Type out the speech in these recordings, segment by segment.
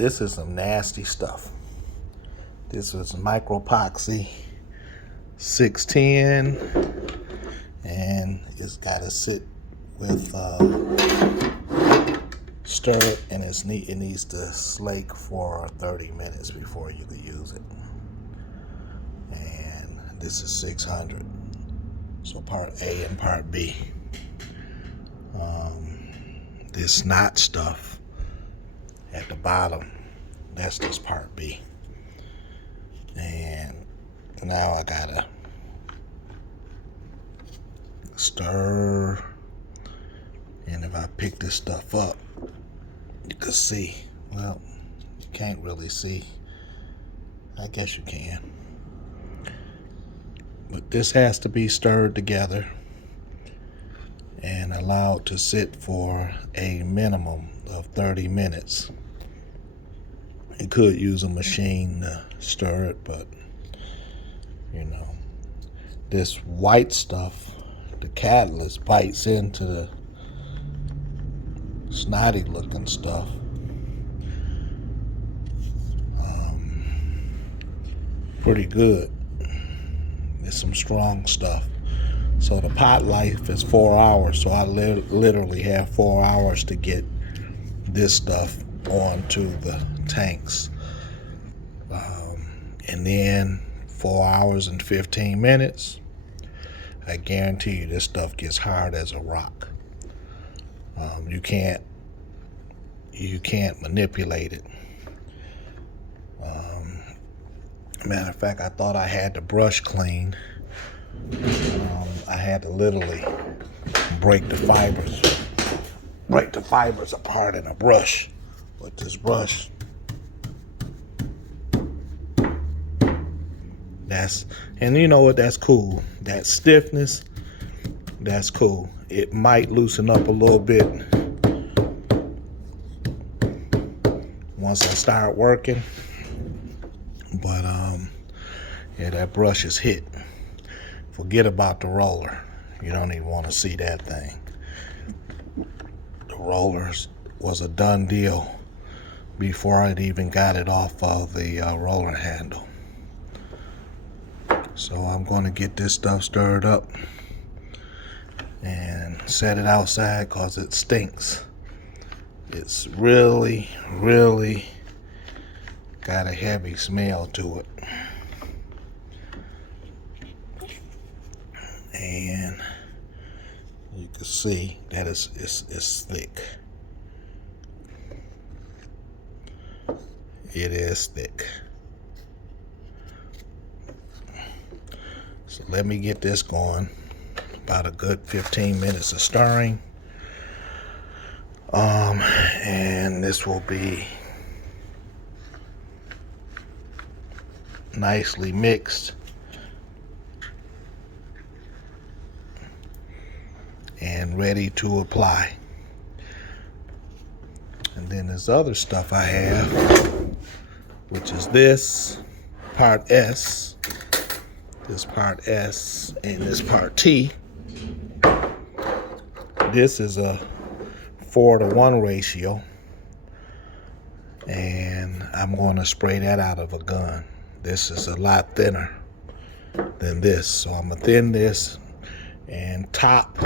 this is some nasty stuff. This is microepoxy 610, and it's got to sit with stir it, and it needs to slake for 30 minutes before you can use it. And this is 600. So part A and part B. This knot stuff at the bottom, that's just part B. And now I gotta stir, and if I pick this stuff up, you can see, well, you can't really see. I guess you can. But this has to be stirred together and allowed to sit for a minimum of 30 minutes. You could use a machine to stir it, but you know, this white stuff, the catalyst, bites into the snotty looking stuff. Pretty good. It's some strong stuff. So the pot life is 4 hours, so I literally have 4 hours to get this stuff onto the tanks. And then 4 hours and 15 minutes, I guarantee you this stuff gets hard as a rock. You can't manipulate it. Matter of fact, I thought I had the brush clean. I had to literally break the fibers apart in a brush. With this brush, and you know what, that's cool. That stiffness, that's cool. It might loosen up a little bit once I start working, but yeah, that brush is hit. Forget about the roller. You don't even want to see that thing. The rollers was a done deal before I'd even got it off of the roller handle. So I'm going to get this stuff stirred up and set it outside because it stinks. It's really, really got a heavy smell to it. And you can see that it's thick. It is thick. So let me get this going. About a good 15 minutes of stirring. And this will be nicely mixed and ready to apply. And then there's other stuff I have, which is this part S, this part S, and this part T. This is a 4-to-1 ratio, and I'm going to spray that out of a gun. This is a lot thinner than this, so I'm gonna thin this and top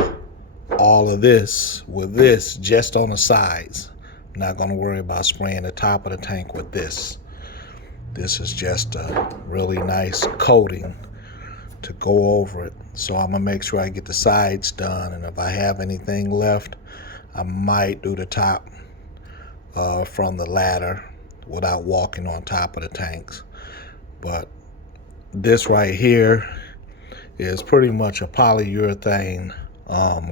all of this with this just on the sides. I'm not gonna worry about spraying the top of the tank with this. This is just a really nice coating to go over it. So I'm gonna make sure I get the sides done, and if I have anything left, I might do the top from the ladder without walking on top of the tanks. But this right here is pretty much a polyurethane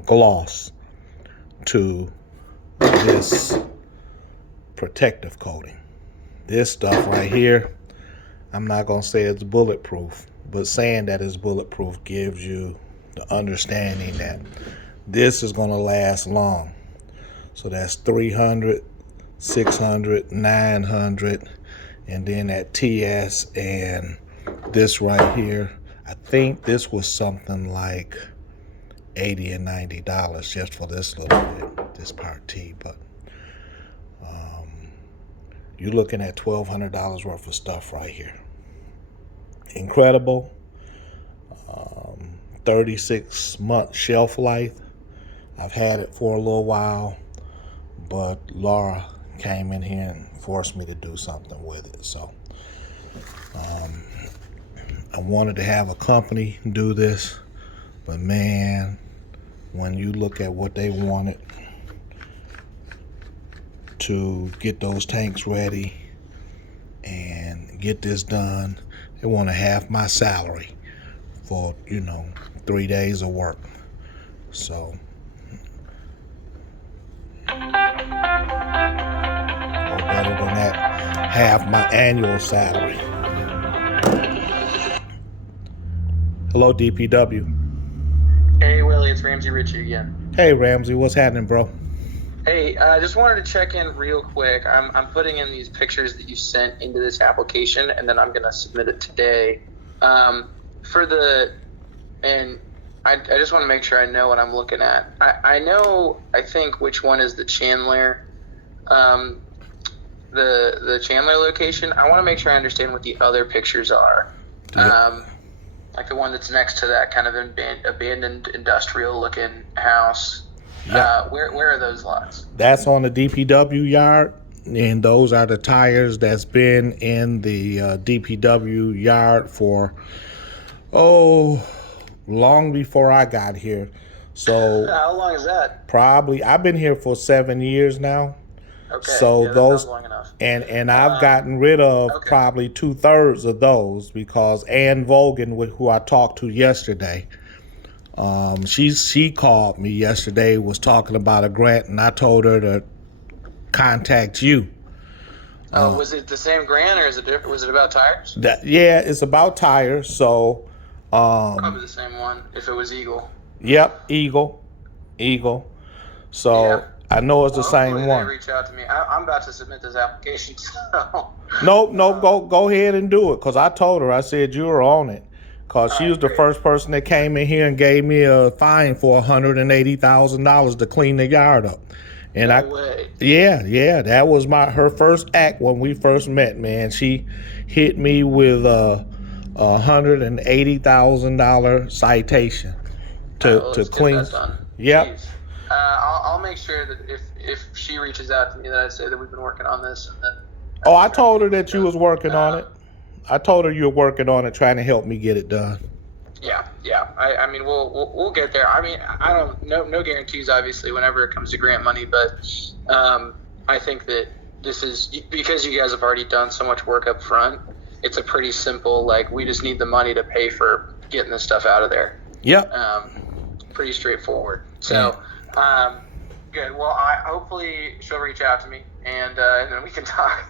gloss to this protective coating. This stuff right here, I'm not gonna say it's bulletproof, but saying that it's bulletproof gives you the understanding that this is gonna last long. So that's 300, 600, 900, and then that TS, and this right here, I think this was something like $80 and $90 just for this little bit, this part T. But you're looking at $1,200 worth of stuff right here. Incredible. 36-month shelf life. I've had it for a little while, but Laura came in here and forced me to do something with it. So I wanted to have a company do this, but man, when you look at what they wanted to get those tanks ready and get this done, they want to half my salary for 3 days of work. So or better than that, half my annual salary. Hello, DPW. Hey Willie, it's Ramsey Ritchie again. Hey Ramsey, what's happening, bro? Hey, I just wanted to check in real quick. I'm putting in these pictures that you sent into this application, and then I'm gonna submit it today. I just want to make sure I know what I'm looking at. I think which one is the Chandler, the Chandler location. I want to make sure I understand what the other pictures are. Yep. Like the one that's next to that kind of abandoned industrial looking house. Yep. Where are those lots? That's on the DPW yard, and those are the tires that's been in the DPW yard for long before I got here. So how long is that? Probably I've been here for 7 years now. Okay. So yeah, those long enough. and I've gotten rid of probably 2/3 of those because Ann Vogan, who I talked to yesterday, she called me yesterday, was talking about a grant, and I told her to contact you. Was it the same grant, or is it different? Was it about tires? Yeah, it's about tires. So probably the same one. If it was Eagle. Yep, Eagle. So. Yeah. I know it's the same one. Reach out to me. I'm about to submit this application. So. Nope. Go ahead and do it. Cause I told her, I said you were on it. Cause she was the first person that came in here and gave me a fine for $180,000 to clean the yard up. And no way. Yeah, that was her first act when we first met. Man, she hit me with a $180,000 citation to clean. Yep. Jeez. I'll make sure that if she reaches out to me, that I say that we've been working on this. And that I told her that you was working on it. I told her you were working on it, trying to help me get it done. Yeah. I mean, we'll get there. I mean, I don't no guarantees, obviously, whenever it comes to grant money, but I think that this is because you guys have already done so much work up front. It's a pretty simple, we just need the money to pay for getting this stuff out of there. Yep. Pretty straightforward. So. Good. Well, hopefully she'll reach out to me, and then we can talk.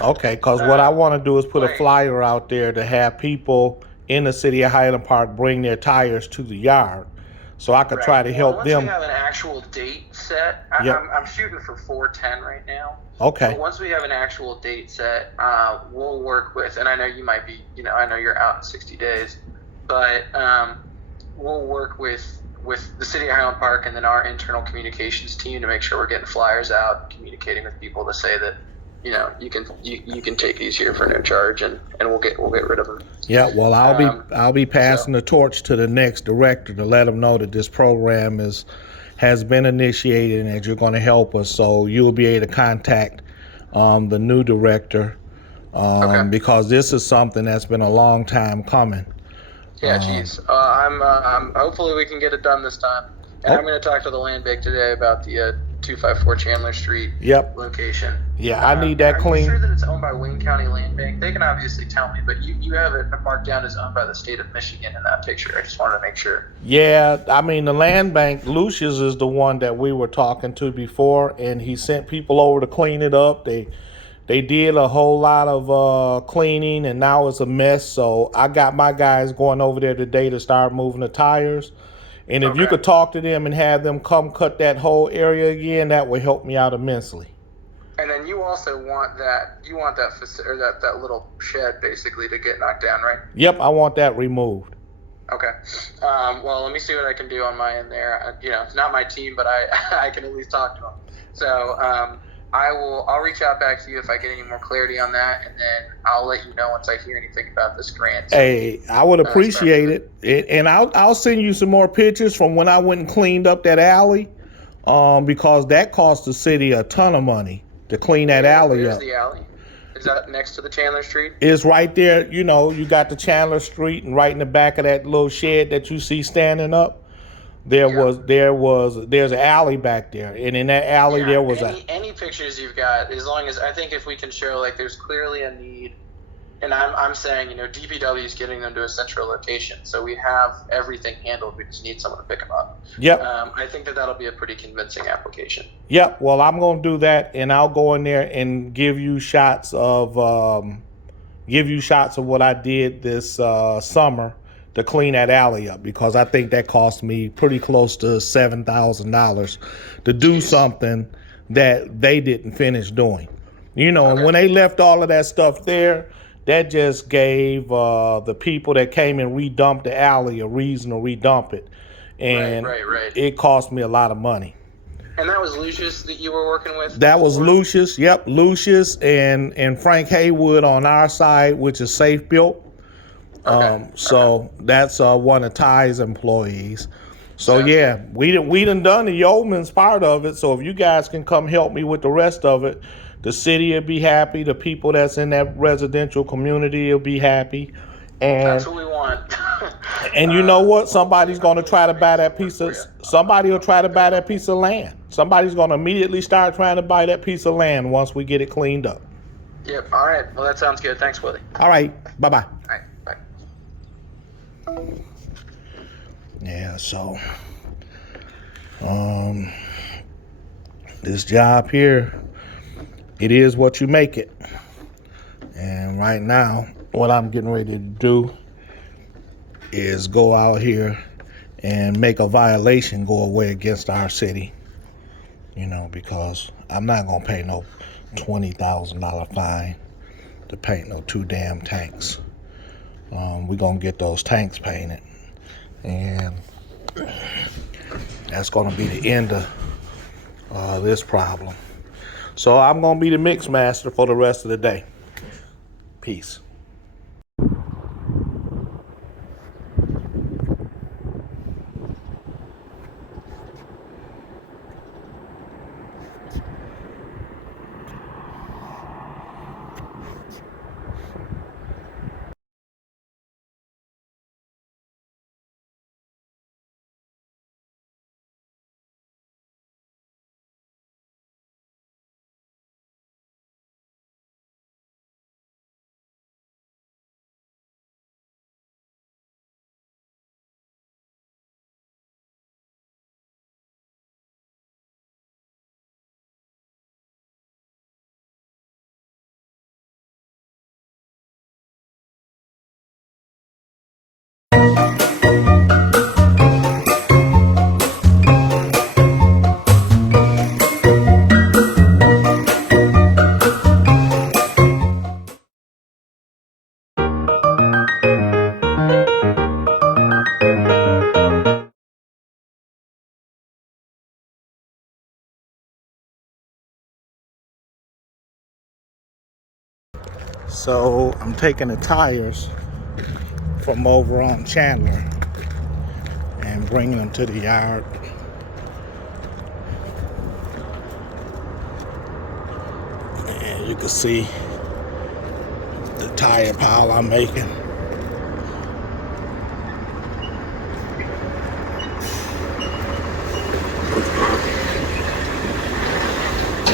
Okay, because what I want to do is put a flyer out there to have people in the city of Highland Park bring their tires to the yard, so I could try to help them. Once we have an actual date set, I'm shooting for 4/10 right now. Okay. But once we have an actual date set, we'll work with, and I know you might be, I know you're out in 60 days, but we'll work with the city of Highland Park and then our internal communications team to make sure we're getting flyers out, communicating with people to say that you can take these here for no charge, and we'll get rid of them. Yeah, well, I'll be passing the torch to the next director to let them know that this program has been initiated and that you're going to help us. So you'll be able to contact the new director because this is something that's been a long time coming. Yeah, geez. I'm hopefully we can get it done this time. And I'm going to talk to the land bank today about the 254 Chandler Street location. Yeah, I need that clean. Are you sure that it's owned by Wayne County Land Bank? They can obviously tell me, but you have it marked down as owned by the state of Michigan in that picture. I just wanted to make sure. Yeah, I mean, the land bank, Lucius is the one that we were talking to before, and he sent people over to clean it up. They did a whole lot of cleaning, and now it's a mess. So I got my guys going over there today to start moving the tires. And if you could talk to them and have them come cut that whole area again, that would help me out immensely. And then you also want that that little shed basically to get knocked down, right? Yep, I want that removed. Okay. Well, let me see what I can do on my end there. It's not my team, but I can at least talk to them. So I'll reach out back to you if I get any more clarity on that, and then I'll let you know once I hear anything about this grant. So Hey, I would appreciate it. And I'll send you some more pictures from when I went and cleaned up that alley, because that cost the city a ton of money to clean that alley Where's up. the alley? Is that next to the Chandler Street? It's right there. You know, you got the Chandler Street, and right in the back of that little shed that you see standing up, there's an alley back there, and in that alley there was any pictures you've got, as long as I think if we can show like there's clearly a need, and I'm saying, you know, DPW is getting them to a central location, so we have everything handled. We just need someone to pick them up. Yep. I think that'll be a pretty convincing application. Yep. Well, I'm gonna do that, and I'll go in there and give you shots of what I did this summer to clean that alley up, because I think that cost me pretty close to $7,000 to do something that they didn't finish doing. You know, and when they left all of that stuff there, that just gave the people that came and redumped the alley a reason to redump it. And right. It cost me a lot of money. And that was Lucius that you were working with? That was Lucius. Yep, Lucius and Frank Haywood on our side, which is Safe Built. So that's one of Ty's employees. So yeah, we done done the Yeoman's part of it. So if you guys can come help me with the rest of it, the city will be happy. The people that's in that residential community will be happy. And that's what we want. And you know what? Somebody's going to try to buy that piece of. Somebody will try to buy that piece of land. Somebody's going to immediately start trying to buy that piece of land once we get it cleaned up. Yep. All right. Well, that sounds good. Thanks, Willie. All right. Bye-bye. All right. Bye. Yeah. So, this job here, it is what you make it. And right now, what I'm getting ready to do is go out here and make a violation go away against our city. You know, because I'm not going to pay no $20,000 fine to paint no 2 damn tanks. We're going to get those tanks painted. And that's going to be the end of this problem. So I'm going to be the mix master for the rest of the day. Peace. So I'm taking the tires from over on Chandler and bringing them to the yard. And you can see the tire pile I'm making.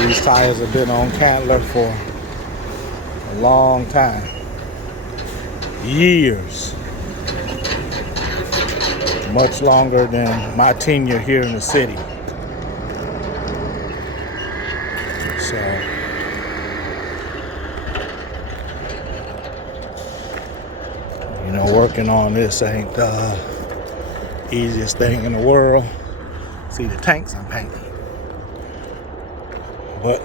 These tires have been on Chandler for a long time. Years. Much longer than my tenure here in the city. So, you know, working on this ain't the easiest thing in the world. See the tanks I'm painting. But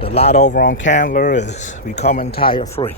the lot over on Candler is becoming tire free.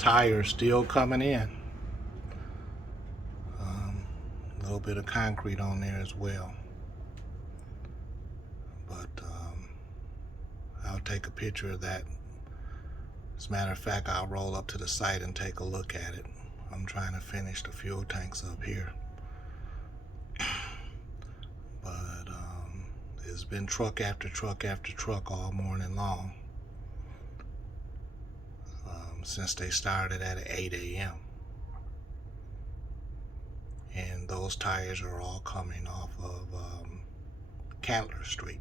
tires still coming in. A little bit of concrete on there as well. But I'll take a picture of that. As a matter of fact, I'll roll up to the site and take a look at it. I'm trying to finish the fuel tanks up here. But it's been truck after truck after truck all morning long since they started at 8 a.m. And those tires are all coming off of Candler Street.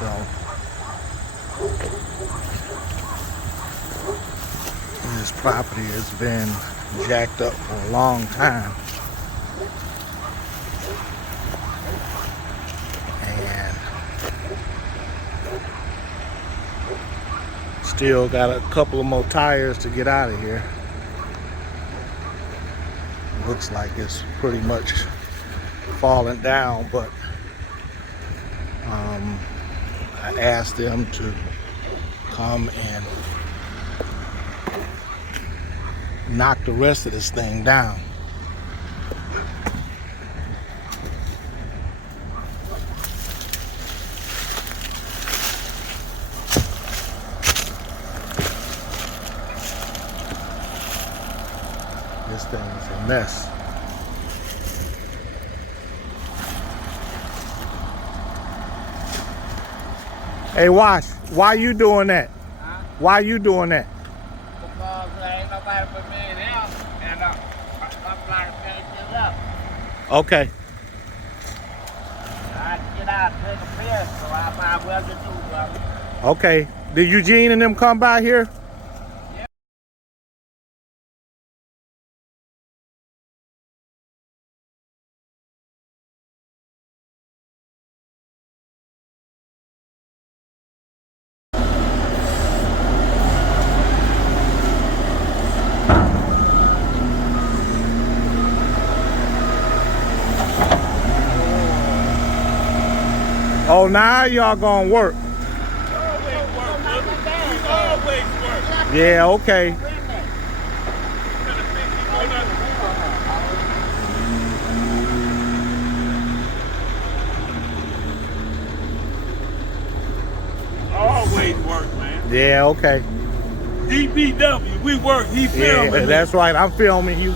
So this property has been jacked up for a long time. And still got a couple of more tires to get out of here. Looks like it's pretty much falling down, but I asked them to come and knock the rest of this thing down. This thing is a mess. Hey, Wash, why you doing that? Huh? Why you doing that? Because there ain't nobody but me and him, and I'm trying to finish this up. Okay. I had to get out and take a piss, so I might as well just do it, brother. Okay. Did Eugene and them come by here? Yeah. Oh, now y'all gonna work. Yeah, okay. Always work, man. Yeah, okay. DPW, we work. He filming. Yeah, that's right. I'm filming you.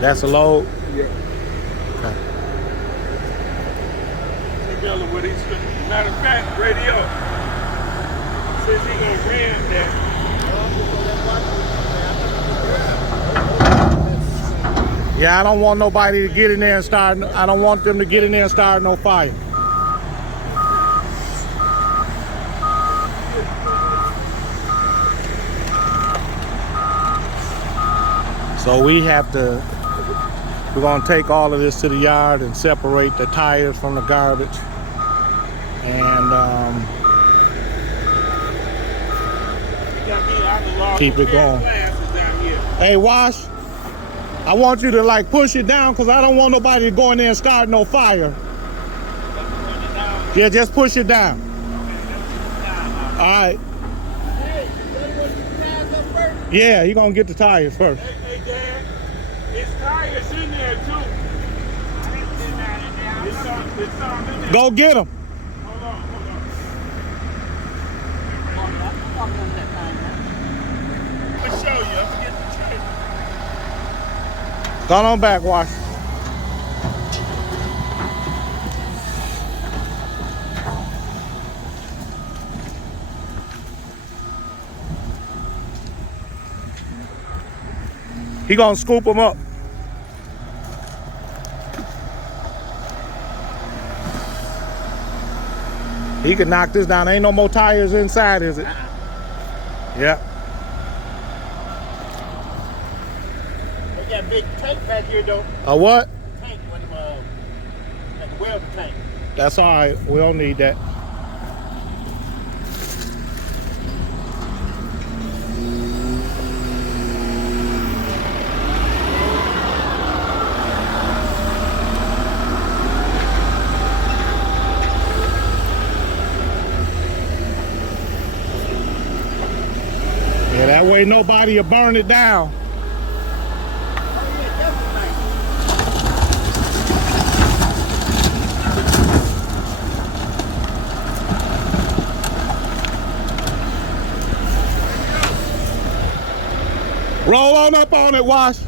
That's a load? Yeah. Okay. Tell him what he's doing. Matter of fact, radio says he gonna ram that. Yeah, I don't want nobody to get in there and start. I don't want them to get in there and start no fire. So we're gonna take all of this to the yard and separate the tires from the garbage. And keep it going. Hey, Wash, I want you to like push it down because I don't want nobody to go in there and start no fire. Yeah, just push it down. All right. Yeah, you're gonna get the tires first. Hey, Dad, it's tires in there too. It's some in there. Go get them. Hold on. I'm gonna show you. I'm gonna get the tire. Go on back, Wash. He gonna scoop them up. He can knock this down. Ain't no more tires inside, is it? Yeah. They got a big tank back here, though. A what? Tank, like weld tank. That's all right. We don't need that. That way nobody will burn it down. Roll on up on it, Wash.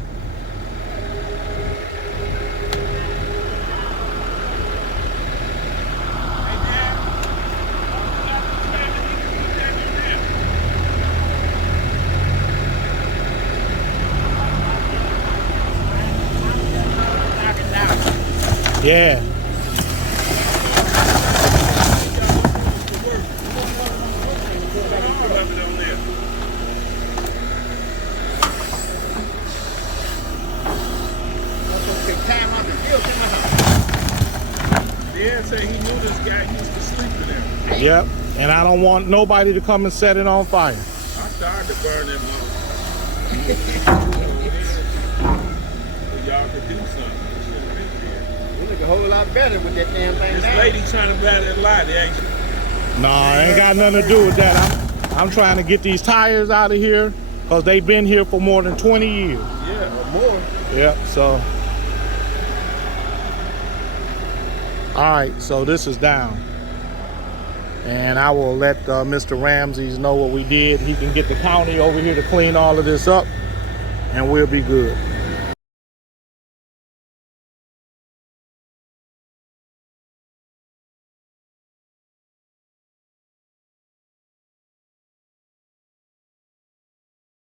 Yeah. Yeah, say he knew this guy used to sleep in there. Yep. And I don't want nobody to come and set it on fire. I started to burn that motherfucker. So y'all could do something. You look a whole lot better with that damn thing. This lady trying to buy that lot, ain't she? No, it ain't got nothing to do with that. I'm trying to get these tires out of here because they've been here for more than 20 years. Yeah, or more. Yep, so. All right, so this is down. And I will let Mr. Ramses know what we did. He can get the county over here to clean all of this up and we'll be good.